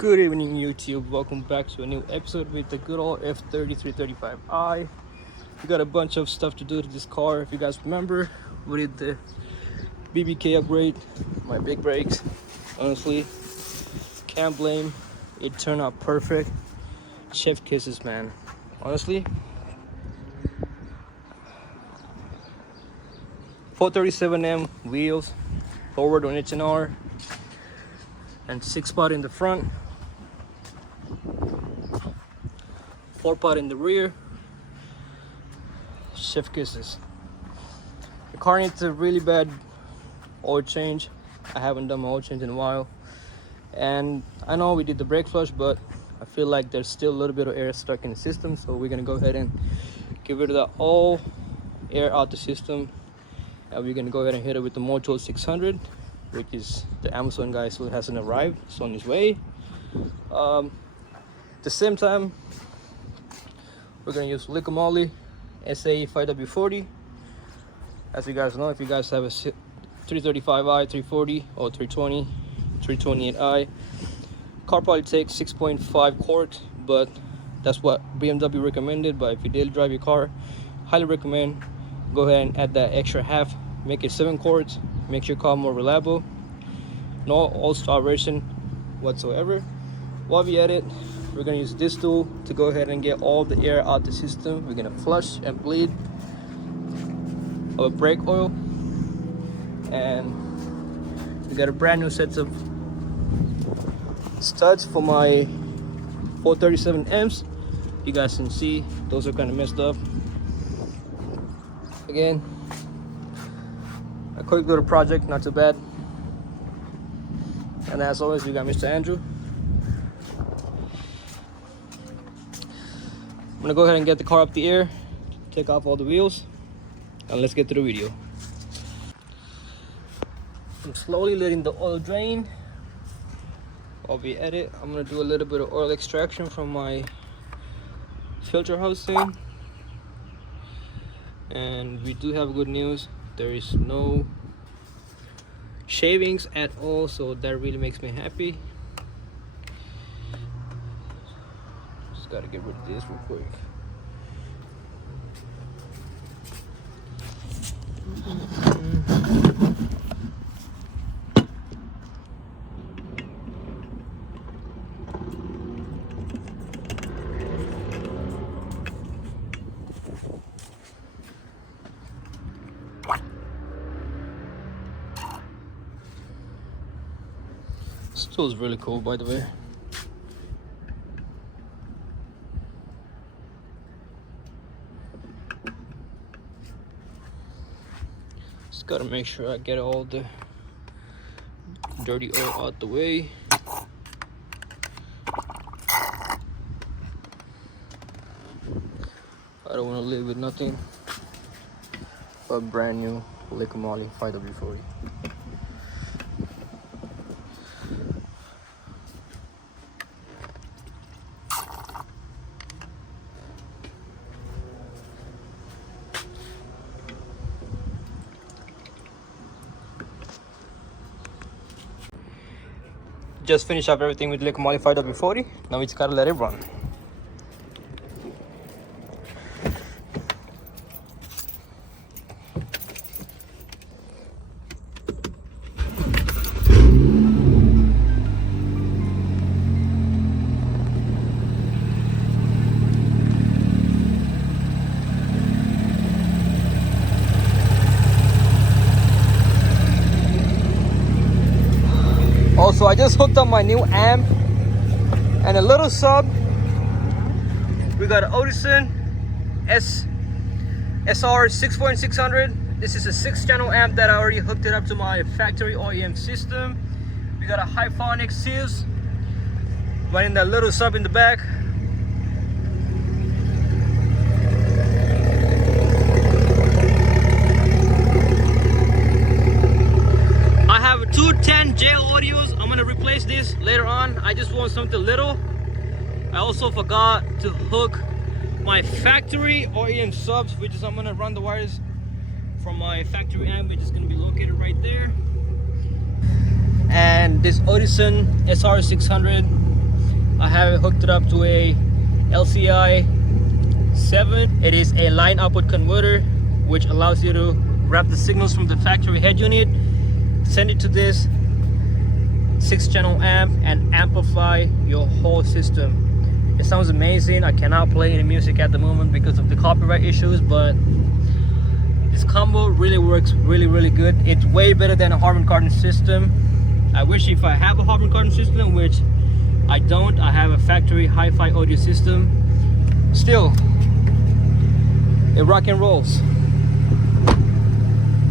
Good evening, YouTube. Welcome back to a new episode with the good old F30 335i. We got a bunch of stuff to do to this car. If you guys remember, we did the BBK upgrade, my big brakes. Honestly, can't blame. It turned out perfect. Chef kisses, man. Honestly, 437M wheels, forward on H&R, and 6-pot in the front. 4-pot in the rear. Chef kisses. The car needs a really bad oil change. I haven't done my oil change in a while, and I know we did the brake flush, but I feel like there's still a little bit of air stuck in the system, so we're gonna go ahead and get rid of that all air out the system, and we're gonna go ahead and hit it with the Motul 600, which is the Amazon guy still hasn't arrived. It's on his way. At the same time, we're gonna use Liqui Moly SA5W40. As you guys know, if you guys have a 335i, 340 or 320, 328i, car probably takes 6.5 quart, but that's what BMW recommended. But if you daily drive your car, highly recommend go ahead and add that extra half, make it 7 quarts, makes your car more reliable. No all-star version whatsoever. While we at it, we're gonna use this tool to go ahead and get all the air out the system. We're gonna flush and bleed our brake oil, and we got a brand new set of studs for my 437Ms. You guys can see those are kind of messed up. Again, a quick little project, not too bad. And as always, we got Mr. Andrew. I'm gonna go ahead and get the car up the air, take off all the wheels, and let's get to the video. I'm slowly letting the oil drain. While we at it, I'm gonna do a little bit of oil extraction from my filter housing. And we do have good news. There is no shavings at all, so that really makes me happy. Just gotta get rid of this real quick. This tool is really cool, by the way. Just gotta make sure I get all the dirty oil out the way. I don't want to live with nothing but brand new Liqui Moly 5W40. Just finish up everything with Liqui Moly 5W40. Now we just gotta let it run. Also, I just hooked up my new amp and a little sub. We got an Edison SR 6.600. This is a 6-channel amp that I already hooked it up to my factory OEM system. We got a Hyphonic Seals running that little sub in the back. I have 210J audios. I'm gonna replace this later on. I just want something little. I also forgot to hook my factory OEM subs, which is I'm gonna run the wires from my factory amp, which is gonna be located right there. And this Edison SR 600 I have hooked it up to a LCI 7. It is a line output converter, which allows you to grab the signals from the factory head unit, send it to this 6-channel amp, and amplify your whole system. It sounds amazing. I cannot play any music at the moment because of the copyright issues, but this combo really works really good. It's way better than a Harman Kardon system. I wish if I have a Harman Kardon system, which I don't. I have a factory hi-fi audio system. Still, it rock and rolls.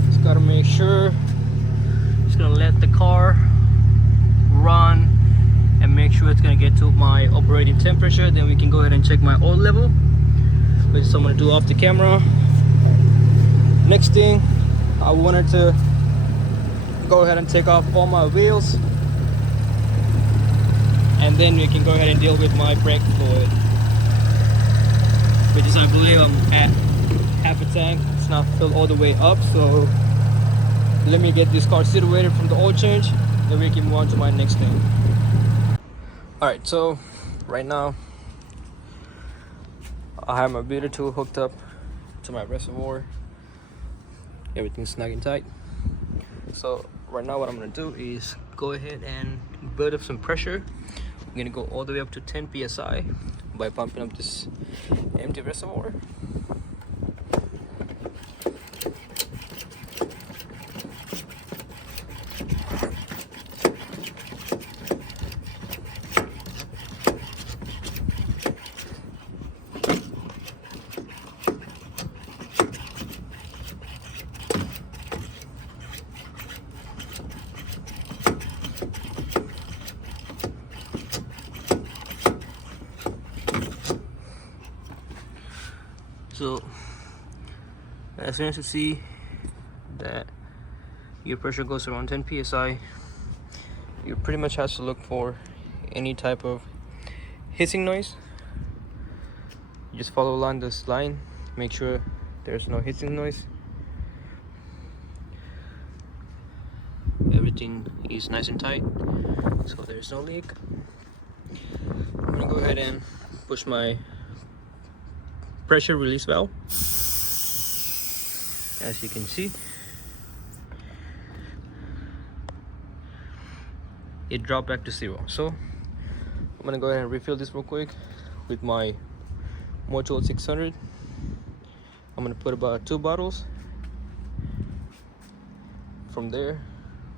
Just gotta make sure. Just gonna let the car run and make sure it's gonna get to my operating temperature. Then we can go ahead and check my oil level, which is I'm gonna do off the camera. Next thing, I wanted to go ahead and take off all my wheels, and then we can go ahead and deal with my brake fluid, which is, I believe I'm at half a tank. It's not filled all the way up, so let me get this car situated from the oil change, then we can move on to my next thing. Alright, so right now I have my beater tool hooked up to my reservoir. Everything's snug and tight. So right now what I'm going to do is go ahead and build up some pressure. I'm going to go all the way up to 10 psi by pumping up this empty reservoir. So as soon as you see that your pressure goes around 10 psi, you pretty much have to look for any type of hissing noise. You just follow along this line, make sure there's no hissing noise. Everything is nice and tight, so there's no leak. I'm gonna go ahead and push my pressure release valve. As you can see, it dropped back to 0. So I'm gonna go ahead and refill this real quick with my Motul 600. I'm gonna put about 2 bottles. From there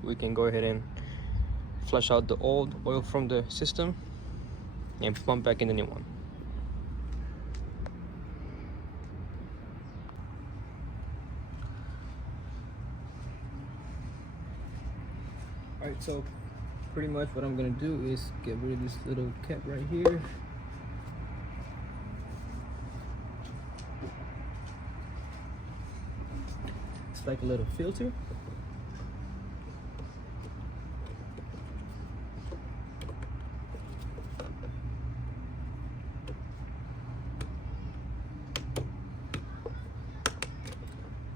we can go ahead and flush out the old oil from the system and pump back in the new one. Alright, so pretty much what I'm gonna do is get rid of this little cap right here. It's like a little filter.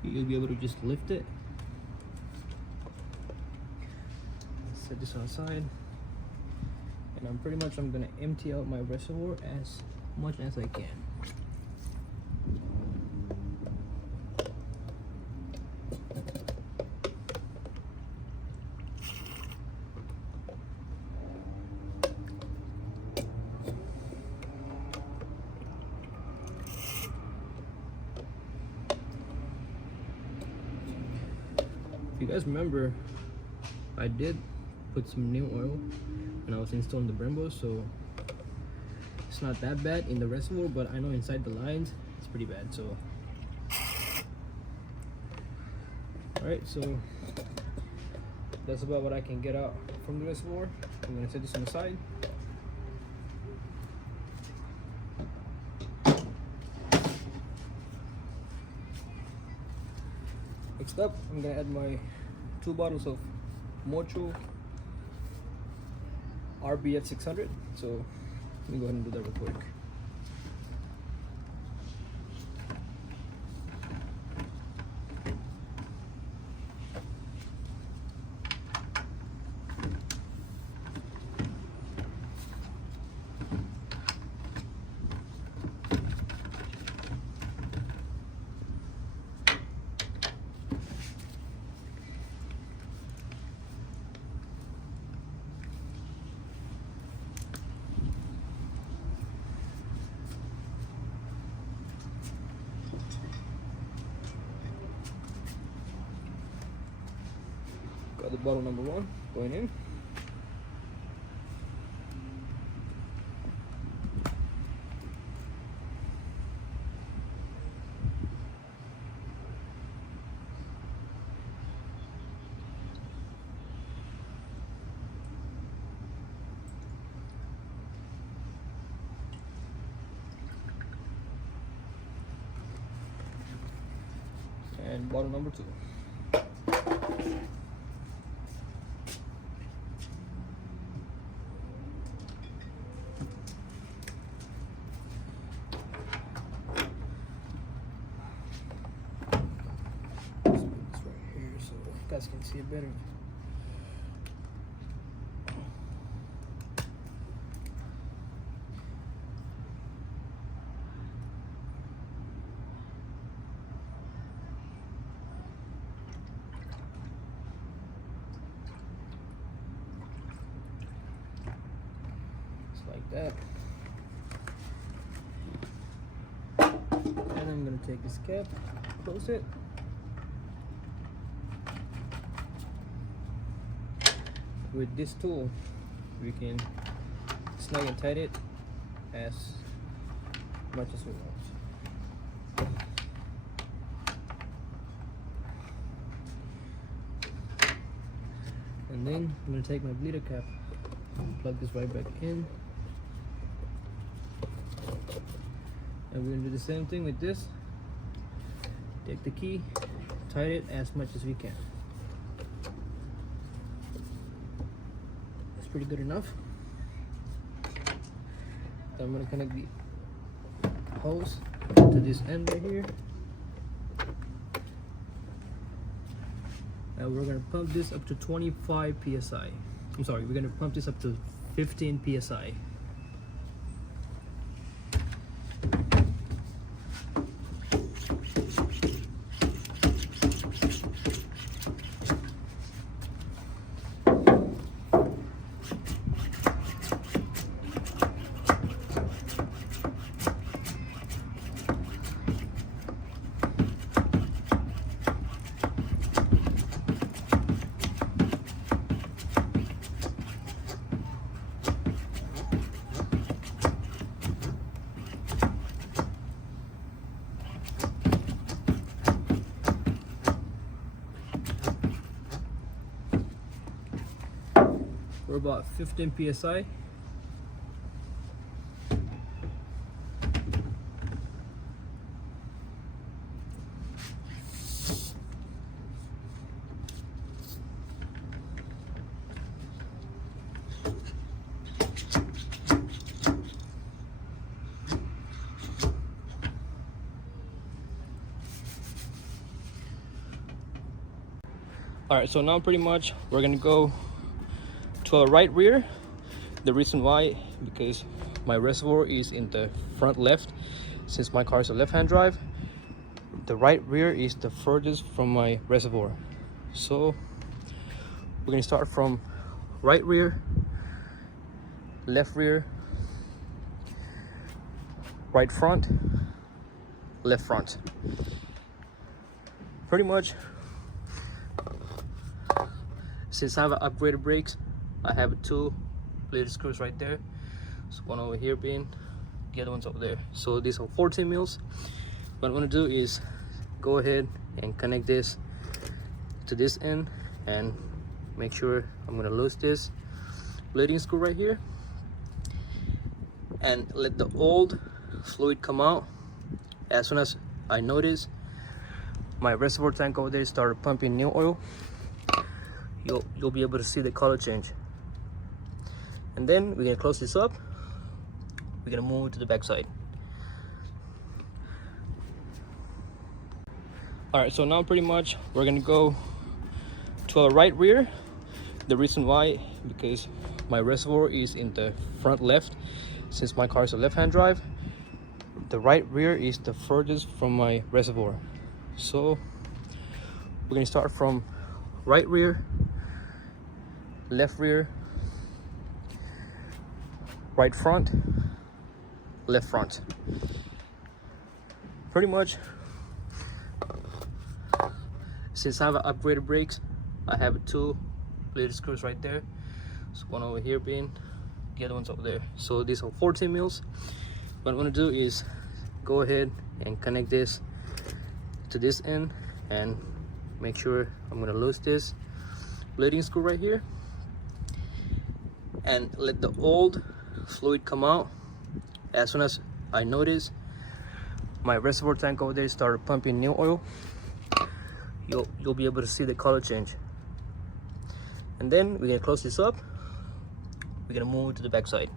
You'll be able to just lift it. Set this on the side, and I'm gonna empty out my reservoir as much as I can. If you guys remember, I did put some new oil when I was installing the Brembo, so it's not that bad in the reservoir, but I know inside the lines it's pretty bad. So alright, so that's about what I can get out from the reservoir. I'm gonna set this on the side. Next up, I'm gonna add my 2 bottles of Motul RBF 600. So let me go ahead and do that real quick. the bottle number 1 going in. And bottle number 2. Let's put this right here so you guys can see it better. Like that. And I'm gonna take this cap, close it. With this tool, we can snug and tight it as much as we want. And then I'm gonna take my bleeder cap, plug this right back in. And we're gonna do the same thing with this. Take the key, tight it as much as we can. That's pretty good enough. Then I'm gonna connect the hose to this end right here. And we're gonna pump this up to 25 psi. I'm sorry, we're gonna pump this up to 15 psi. We're about 15 psi. All right, so now pretty much we're gonna go to a right rear. The reason why, because my reservoir is in the front left. Since my car is a left-hand drive, the right rear is the furthest from my reservoir. So we're gonna start from right rear, left rear, right front, left front. Pretty much, since I have upgraded brakes, I have 2 bleeder screws right there. So one over here being, the other one's over there. So these are 14 mils. What I'm gonna do is go ahead and connect this to this end and make sure I'm gonna lose this bleeding screw right here and let the old fluid come out. As soon as I notice my reservoir tank over there started pumping new oil, you'll be able to see the color change. And then we're gonna close this up. We're gonna move to the back side. All right, so now pretty much we're gonna go to a right rear. The reason why, because my reservoir is in the front left. Since my car is a left-hand drive, the right rear is the furthest from my reservoir. So we're gonna start from right rear, left rear, right front, left front. Pretty much, since I have upgraded brakes, I have 2 bleeder screws right there. So one over here being, the other one's over there. So these are 14 mils. What I'm gonna do is go ahead and connect this to this end and make sure I'm gonna lose this bleeding screw right here and let the old fluid come out. As soon as I notice my reservoir tank over there started pumping new oil, you'll be able to see the color change. And then we're gonna close this up. We're gonna move to the back side.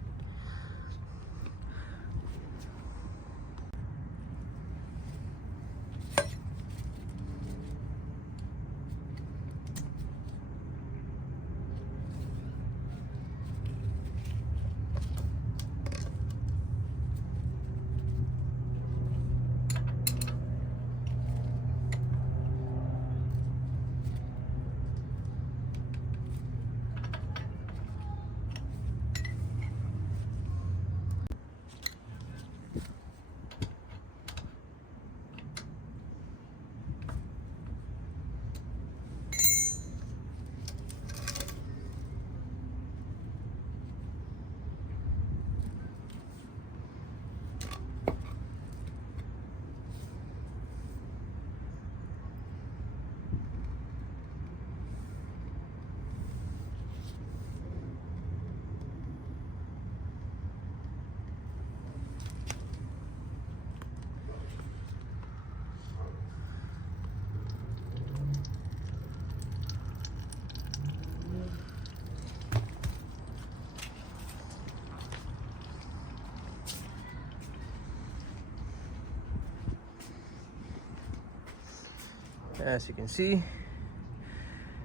As you can see,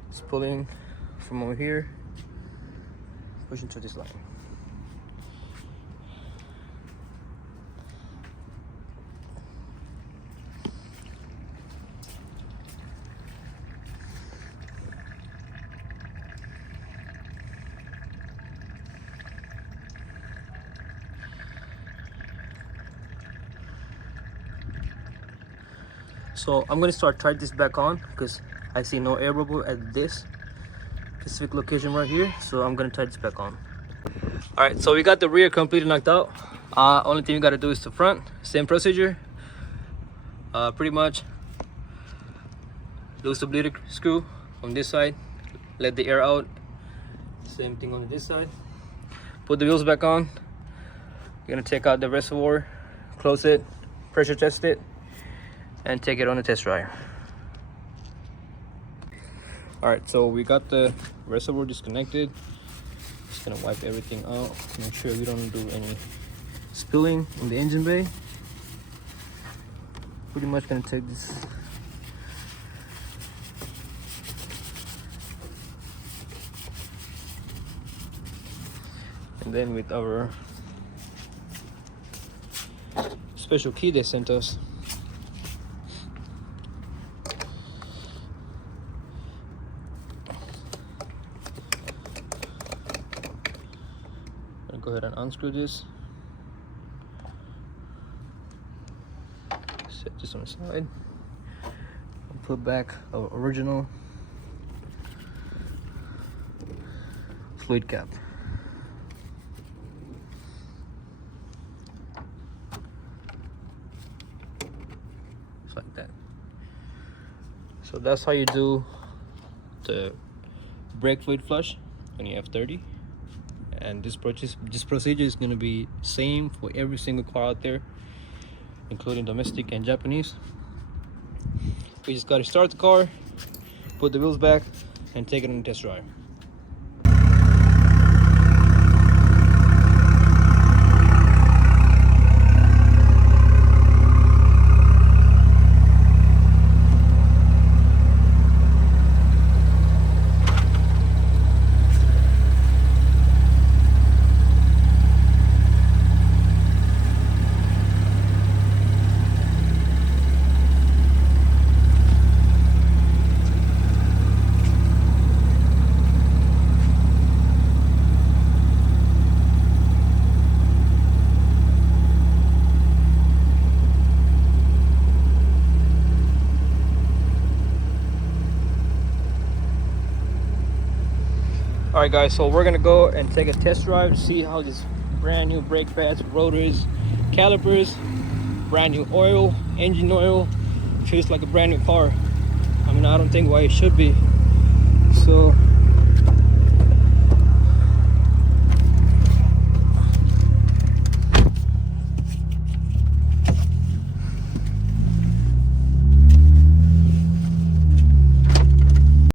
it's pulling from over here, pushing to this line. So I'm gonna start tight this back on because I see no air bubble at this specific location right here. So I'm gonna tie this back on. All right, so we got the rear completely knocked out. Only thing you gotta do is the front. Same procedure. Pretty much loose the bleeder screw on this side, let the air out. Same thing on this side. Put the wheels back on. You're gonna take out the reservoir, close it, pressure test it, and take it on a test drive. All right, so we got the reservoir disconnected. Just gonna wipe everything out, make sure we don't do any spilling in the engine bay. Pretty much gonna take this and then with our special key they sent us, go ahead and unscrew this, set this on the side, and put back our original fluid cap. Just like that. So that's how you do the brake fluid flush on the F30. And this procedure is going to be same for every single car out there, including domestic and Japanese. We just got to start the car, put the wheels back, and take it on a test drive. All right, guys, so we're gonna go and take a test drive to see how this brand new brake pads, rotors, calipers, brand new oil, engine oil, feels like a brand new car. I mean, I don't think why it should be. So